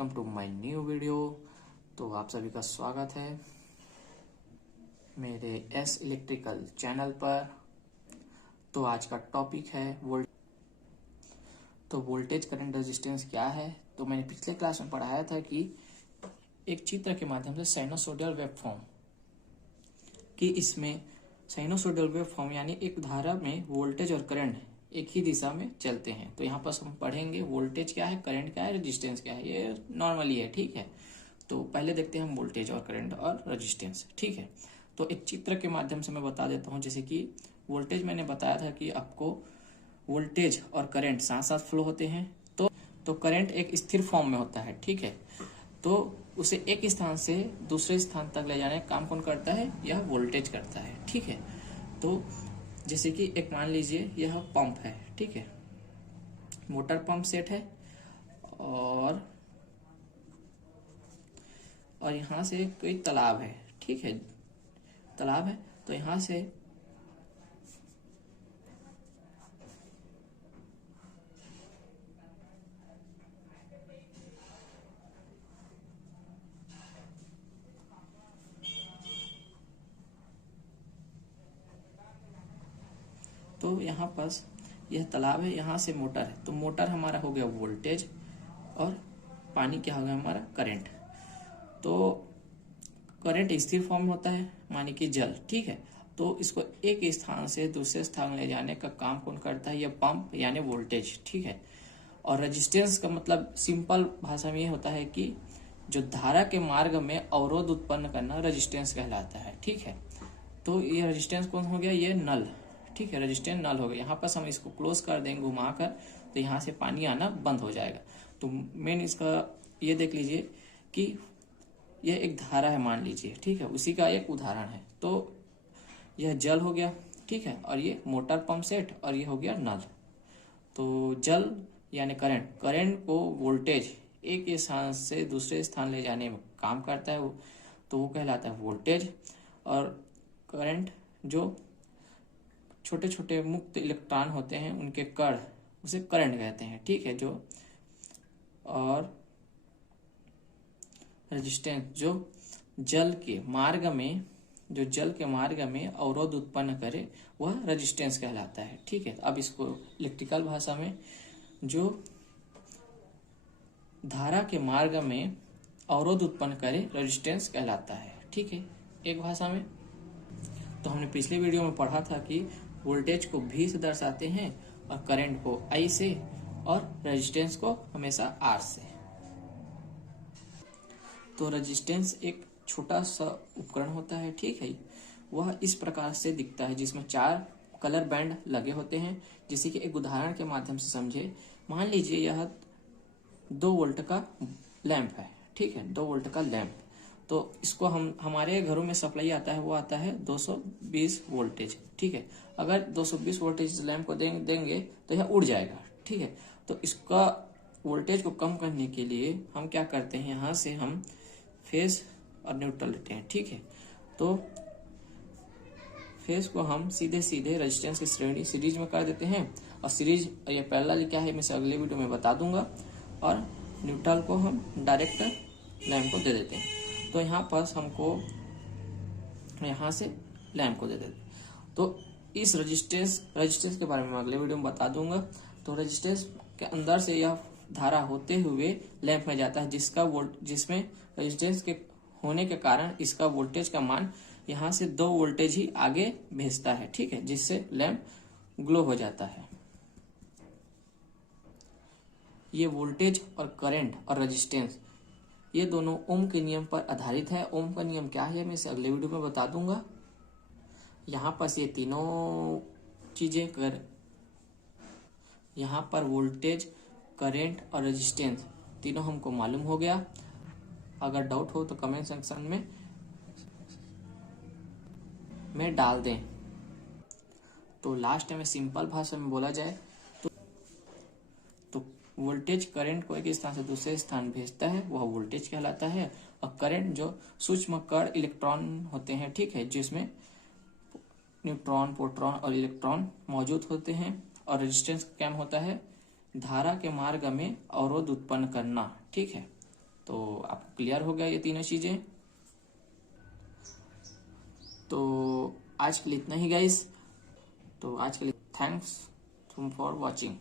Welcome to my new video. तो आप सभी का स्वागत है मेरे एस इलेक्ट्रिकल चैनल पर। तो आज का टॉपिक है वोल्टेज करंट रेजिस्टेंस क्या है। तो मैंने पिछले क्लास में पढ़ाया था कि एक चित्र के माध्यम से साइनोसॉइडल वेवफॉर्म कि इसमें साइनोसॉइडल वेवफॉर्म यानी एक धारा में वोल्टेज और करंट एक ही दिशा में चलते हैं। तो यहाँ पर हम पढ़ेंगे वोल्टेज क्या है, करंट क्या है, रेजिस्टेंस क्या है। ये नॉर्मली है, ठीक है। तो पहले देखते हैं हम वोल्टेज और करंट और रेजिस्टेंस, ठीक है। तो एक चित्र के माध्यम से मैं बता देता हूँ। जैसे कि वोल्टेज मैंने बताया था कि आपको वोल्टेज और करंट साथ साथ फ्लो होते हैं। तो करंट एक स्थिर फॉर्म में होता है, ठीक है। तो उसे एक स्थान से दूसरे स्थान तक ले जाने का काम कौन करता है? यह वोल्टेज करता है, ठीक है। तो जैसे कि एक मान लीजिए यह पंप है, ठीक है, मोटर पंप सेट है और यहाँ से कोई तालाब है, ठीक है, तालाब है। तो यहाँ से तो यहाँ पास यह तालाब है, यहाँ से मोटर है। तो मोटर हमारा हो गया वोल्टेज और पानी क्या हो गया हमारा? करंट। तो करंट स्थिर फॉर्म में होता है, मानी कि जल, ठीक है। तो इसको एक स्थान से दूसरे स्थान ले जाने का काम कौन करता है? यह पंप यानी वोल्टेज, ठीक है। और रेजिस्टेंस का मतलब सिंपल भाषा में ये होता है कि जो धारा के मार्ग में अवरोध उत्पन्न करना रेजिस्टेंस कहलाता है, ठीक है। तो ये रेजिस्टेंस कौन हो गया? ये नल, ठीक है, रेजिस्टेंस नल हो गया। यहाँ पर हम इसको क्लोज कर देंगे घुमाकर, तो यहाँ से पानी आना बंद हो जाएगा। तो मेन इसका ये देख लीजिए कि यह एक धारा है मान लीजिए, ठीक है, उसी का एक उदाहरण है। तो यह जल हो गया, ठीक है, और ये मोटर पंप सेट और ये हो गया नल। तो जल यानी करंट को वोल्टेज एक स्थान से दूसरे स्थान ले जाने में काम करता है, तो वो कहलाता है वोल्टेज। और करंट जो छोटे छोटे मुक्त इलेक्ट्रॉन होते हैं उनके कण, उसे करंट कहते हैं, ठीक है। जो और रेजिस्टेंस जो जल के मार्ग में अवरोध उत्पन्न करे वह रेजिस्टेंस कहलाता है, ठीक है। अब इसको इलेक्ट्रिकल भाषा में जो धारा के मार्ग में अवरोध उत्पन्न करे रेजिस्टेंस कहलाता है, ठीक है, एक भाषा में। तो हमने पिछले वीडियो में पढ़ा था कि वोल्टेज को V से दर्शाते हैं और करंट को I से और रेजिस्टेंस को हमेशा R से। तो रेजिस्टेंस एक छोटा सा उपकरण होता है, ठीक है। वह इस प्रकार से दिखता है जिसमें 4 कलर बैंड लगे होते हैं। जैसे कि एक उदाहरण के माध्यम से समझे। मान लीजिए यह 2 वोल्ट का लैंप है, ठीक है, 2 वोल्ट का लैंप। तो इसको हमारे घरों में सप्लाई आता है, वो आता है 220 वोल्टेज, ठीक है। अगर 220 वोल्टेज लैंप को देंगे तो यह उड़ जाएगा, ठीक है। तो इसका वोल्टेज को कम करने के लिए हम क्या करते हैं? यहाँ से हम फेज और न्यूट्रल लेते हैं, ठीक है। तो फेज को हम सीधे सीधे रेजिस्टेंस की श्रेणी सीरीज में कर देते हैं, और सीरीज ये पैरेलल क्या है मैं इसे अगले वीडियो में बता दूंगा। और न्यूट्रल को हम डायरेक्ट लैंप को दे देते हैं। तो यहाँ पास हमको यहाँ से लैंप को दे देते हैं। तो इस रेजिस्टेंस के बारे में मैं अगले वीडियो में बता दूंगा। तो रेजिस्टेंस के अंदर से यह धारा होते हुए लैंप में जाता है, जिसमें रेजिस्टेंस के होने के कारण इसका वोल्टेज का मान यहाँ से 2 वोल्टेज ही आगे भेजता है, ठीक है, जिससे लैंप ग्लो हो जाता है। ये वोल्टेज और करंट और रेजिस्टेंस ये दोनों ओम के नियम पर आधारित है। ओम का नियम क्या है मैं इसे अगले वीडियो में बता दूंगा। यहाँ पर ये तीनों चीजें यहाँ पर वोल्टेज, करंट और रेजिस्टेंस तीनों हमको मालूम हो गया। अगर डाउट हो तो कमेंट सेक्शन में डाल दें। तो लास्ट में सिंपल भाषा में बोला जाए तो वोल्टेज करंट को एक स्थान से दूसरे स्थान भेजता है, वह वोल्टेज कहलाता है। और करंट जो सूक्ष्म कण इलेक्ट्रॉन होते हैं, ठीक है, जिसमें न्यूट्रॉन, प्रोटॉन और इलेक्ट्रॉन मौजूद होते हैं। और रेजिस्टेंस क्या होता है? धारा के मार्ग में अवरोध उत्पन्न करना, ठीक है। तो आपको क्लियर हो गया ये तीनों चीजें। तो आज के लिए इतना ही गाइस। तो आज के लिए थैंक्स फॉर वॉचिंग।